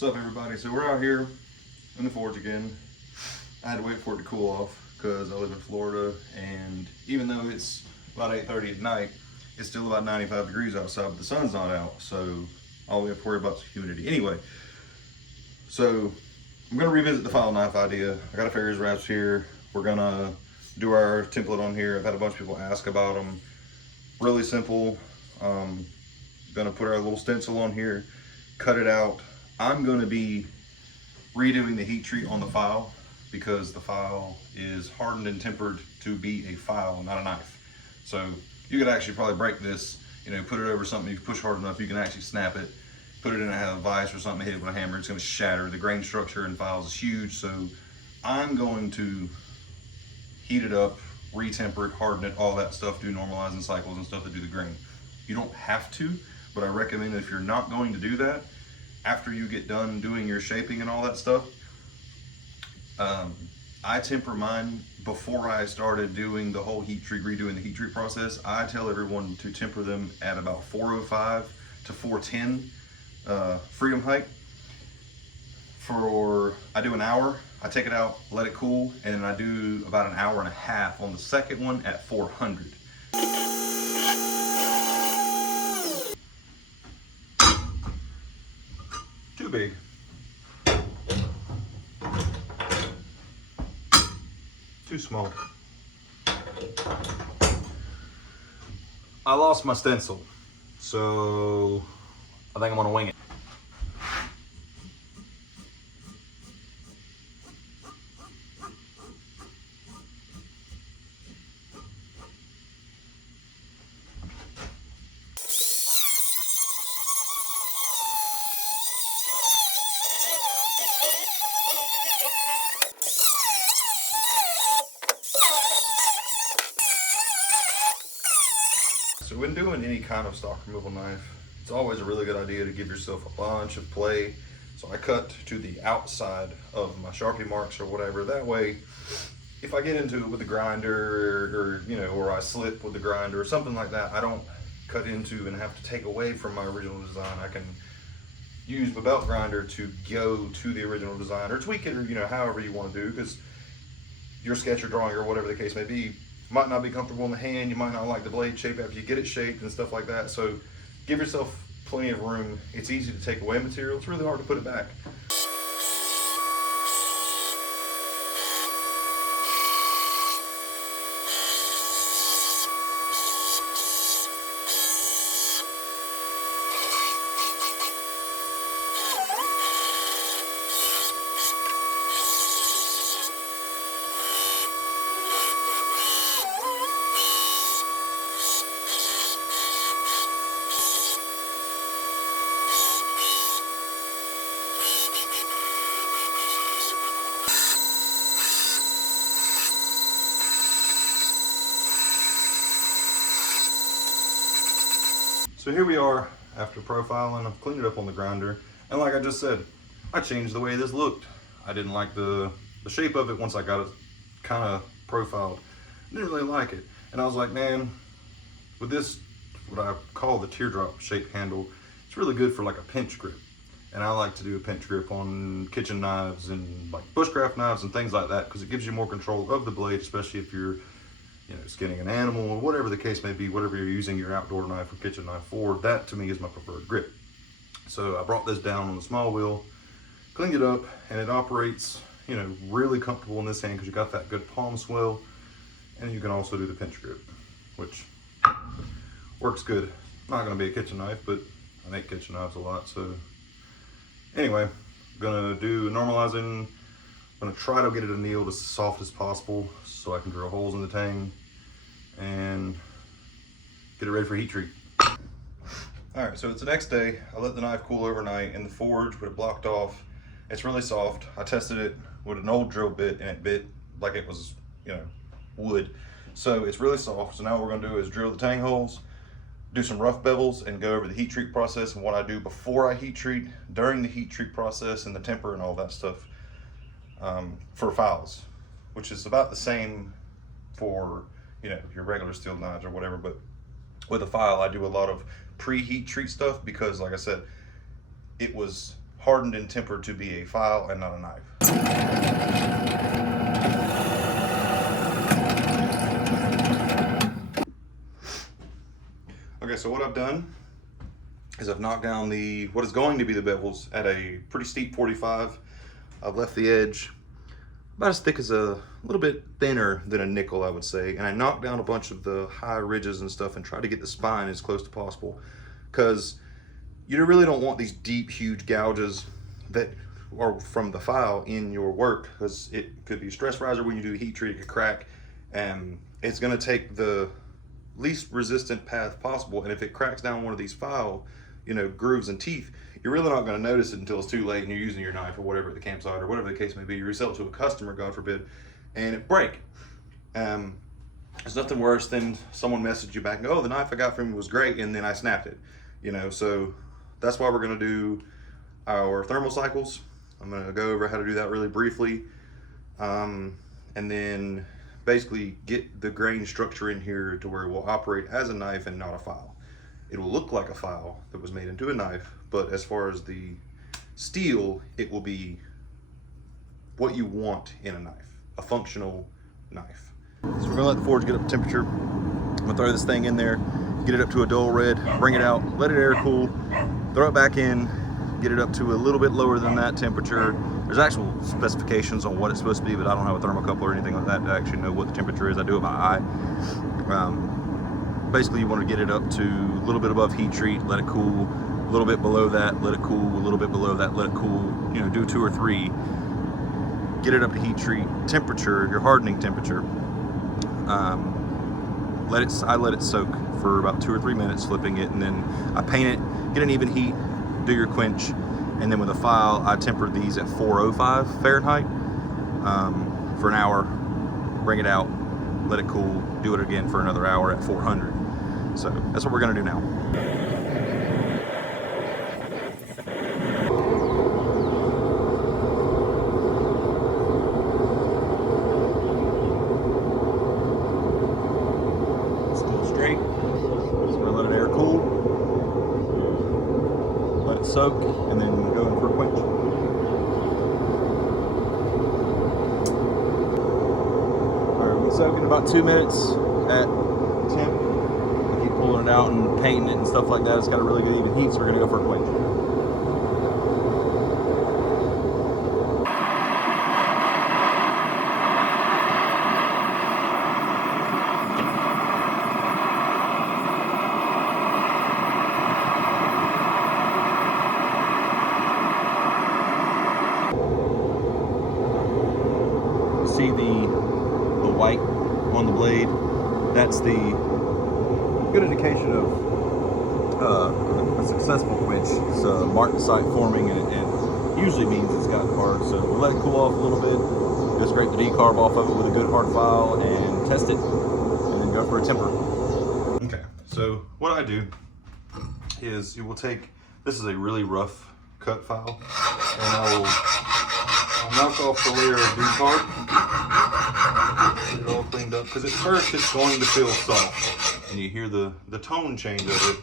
What's up, everybody? So we're out here in the forge again. I had to wait for it to cool off because I live in Florida, and even though it's about 8:30 at night, it's still about 95 degrees outside, but the sun's not out, so all we have to worry about is humidity. Anyway, so I'm gonna revisit the file knife idea. I got a Ferris Rasp here. We're gonna do our template on here. I've had a bunch of people ask about them. Really simple. Gonna put our little stencil on here, cut it out. I'm gonna be redoing the heat treat on the file because the file is hardened and tempered to be a file, not a knife. So you could actually probably break this, put it over something, you can push hard enough, you can actually snap it, put it in a vise or something, hit it with a hammer, it's gonna shatter. The grain structure in files is huge, so I'm going to heat it up, re-temper it, harden it, all that stuff, do normalizing cycles and stuff to do the grain. You don't have to, but I recommend that if you're not going to do that, after you get done doing your shaping and all that stuff, I temper mine before I started doing the whole heat treat, redoing the heat treat process. I tell everyone to temper them at about 405 to 410 freedom height. I do an hour, I take it out, let it cool, and then I do about an hour and a half on the second one at 400. Too big. Too small. I lost my stencil, so I think I'm gonna wing it. So when doing any kind of stock removal knife, it's always a really good idea to give yourself a bunch of play. So I cut to the outside of my Sharpie marks or whatever. That way, if I get into it with the grinder or I slip with the grinder or something like that, I don't cut into and have to take away from my original design. I can use my belt grinder to go to the original design or tweak it or however you want to do, because your sketch or drawing or whatever the case may be might not be comfortable in the hand, you might not like the blade shape after you get it shaped and stuff like that. So give yourself plenty of room. It's easy to take away material, it's really hard to put it back. So here we are after profiling. I've cleaned it up on the grinder, and like I just said, I changed the way this looked. I didn't like the shape of it once I got it kind of profiled. I didn't really like it, and I was like, man, with this, what I call the teardrop shaped handle, it's really good for like a pinch grip. And I like to do a pinch grip on kitchen knives and like bushcraft knives and things like that, because it gives you more control of the blade, especially if you're skinning an animal or whatever the case may be, whatever you're using your outdoor knife or kitchen knife for. That to me is my preferred grip. So I brought this down on the small wheel, cleaned it up, and it operates really comfortable in this hand because you got that good palm swell, and you can also do the pinch grip, which works good. Not going to be a kitchen knife, but I make kitchen knives a lot. So anyway, I'm gonna do normalizing. I'm gonna try to get it annealed as soft as possible so I can drill holes in the tang and get it ready for heat treat. All right, so it's the next day. I let the knife cool overnight in the forge with it blocked off. It's really soft. I tested it with an old drill bit, and it bit like it was, wood. So it's really soft. So now what we're gonna do is drill the tang holes, do some rough bevels, and go over the heat treat process and what I do before I heat treat, during the heat treat process, and the temper and all that stuff for files, which is about the same for your regular steel knives or whatever. But with a file, I do a lot of pre-heat treat stuff because, like I said, it was hardened and tempered to be a file and not a knife. Okay, so what I've done is I've knocked down what is going to be the bevels at a pretty steep 45. I've left the edge about as thick as a little bit thinner than a nickel, I would say. And I knocked down a bunch of the high ridges and stuff and tried to get the spine as close to possible, because you really don't want these deep, huge gouges that are from the file in your work, because it could be a stress riser. When you do heat treat, it could crack, and it's gonna take the least resistant path possible. And if it cracks down one of these file, grooves and teeth, you're really not going to notice it until it's too late and you're using your knife or whatever at the campsite or whatever the case may be. You resell it to a customer, God forbid, and it break. There's nothing worse than someone messaged you back and go, oh, the knife I got from you was great, and then I snapped it. So that's why we're going to do our thermal cycles. I'm going to go over how to do that really briefly, and then basically get the grain structure in here to where it will operate as a knife and not a file. It will look like a file that was made into a knife, but as far as the steel, it will be what you want in a knife, a functional knife. So we're gonna let the forge get up to temperature. I'm gonna throw this thing in there, get it up to a dull red, bring it out, let it air cool, throw it back in, get it up to a little bit lower than that temperature. There's actual specifications on what it's supposed to be, but I don't have a thermocouple or anything like that to actually know what the temperature is. I do it by eye. Basically, you want to get it up to a little bit above heat treat, let it cool, a little bit below that, let it cool, a little bit below that, let it cool, do 2 or 3. Get it up to heat treat temperature, your hardening temperature. I let it soak for about 2 or 3 minutes, flipping it, and then I paint it, get an even heat, do your quench, and then with a file, I tempered these at 405 Fahrenheit for an hour, bring it out, let it cool, do it again for another hour at 400. So that's what we're gonna do now. Still straight. Just gonna let it air cool, let it soak, and then go in for a quench. All right, we'll soak in about 2 minutes at temp. Pulling it out and painting it and stuff like that. It's got a really good even heat, so we're gonna go for a quench. See the white on the blade? That's the good indication of a successful quench. It's a martensite forming, and it usually means it's gotten hard. So we'll let it cool off a little bit, go scrape the decarb off of it with a good hard file and test it, and then go for a temper. Okay, so what I do is you will take, this is a really rough cut file, and I'll knock off the layer of decarb, get it all cleaned up, because at first it's going to feel soft. And you hear the tone change of it.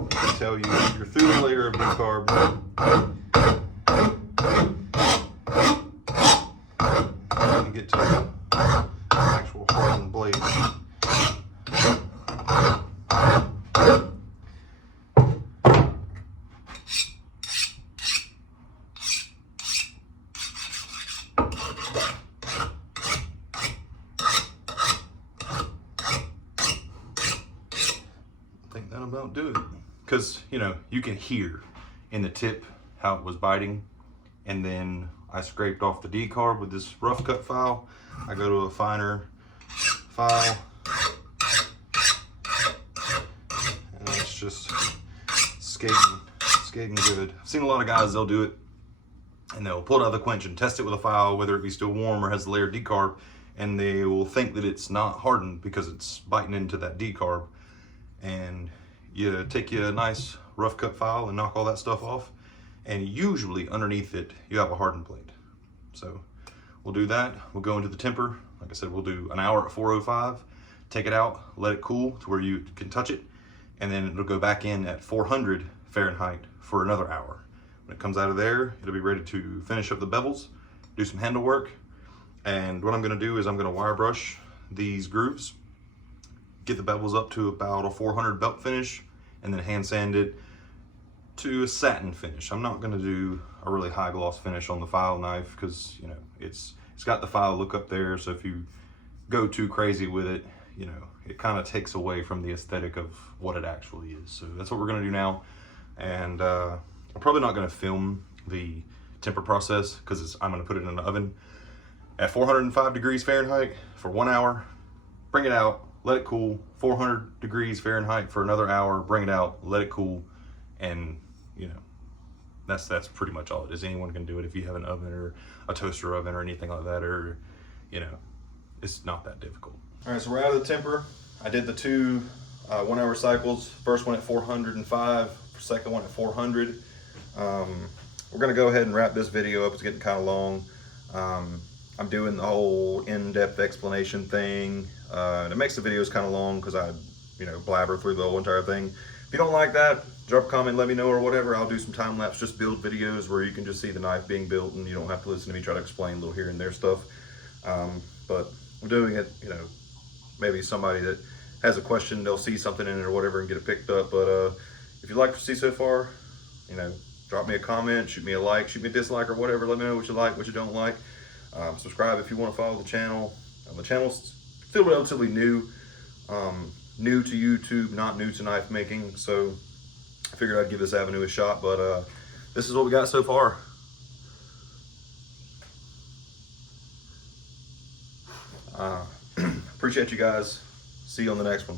I can tell you're through a layer of decarb. And get to the actual hardened blade. That'll about do it, because you can hear in the tip how it was biting, and then I scraped off the decarb with this rough cut file. I go to a finer file, and it's just skating good. I've seen a lot of guys, they'll do it and they'll pull it out of the quench and test it with a file, whether it be still warm or has the layer of decarb, and they will think that it's not hardened because it's biting into that decarb. And you take you a nice rough cut file and knock all that stuff off, and usually underneath it you have a hardened blade. So we'll do that. We'll go into the temper. Like I said, we'll do an hour at 405, take it out, let it cool to where you can touch it, and then it'll go back in at 400 Fahrenheit for another hour. When it comes out of there, it'll be ready to finish up the bevels, do some handle work. And what I'm gonna do is I'm gonna wire brush these grooves, get the bevels up to about a 400 belt finish, and then hand sand it to a satin finish. I'm not gonna do a really high gloss finish on the file knife because, you know, it's got the file look up there, so if you go too crazy with it, you know, it kind of takes away from the aesthetic of what it actually is. So that's what we're gonna do now. And I'm probably not gonna film the temper process because I'm gonna put it in an oven at 405 degrees Fahrenheit for 1 hour, bring it out, let it cool, 400 degrees Fahrenheit for another hour, bring it out, let it cool, and you know, that's pretty much all it is. Anyone can do it if you have an oven or a toaster oven or anything like that, or, you know, it's not that difficult. All right, so we're out of the temper. I did the two 1 hour cycles. First one at 405, second one at 400. We're gonna go ahead and wrap this video up. It's getting kind of long. I'm doing the whole in-depth explanation thing, and it makes the videos kind of long because I, you know, blabber through the whole entire thing. If you don't like that, drop a comment, let me know, or whatever. I'll do some time-lapse, just build videos where you can just see the knife being built and you don't have to listen to me try to explain a little here and there stuff. But we're doing it, you know, maybe somebody that has a question, they'll see something in it or whatever and get it picked up. But if you like what you see so far, you know, drop me a comment, shoot me a like, shoot me a dislike or whatever. Let me know what you like, what you don't like. Subscribe if you want to follow the channel. The channel's still relatively new. New to YouTube, not new to knife making, so I figured I'd give this avenue a shot, but this is what we got so far. Appreciate you guys. See you on the next one.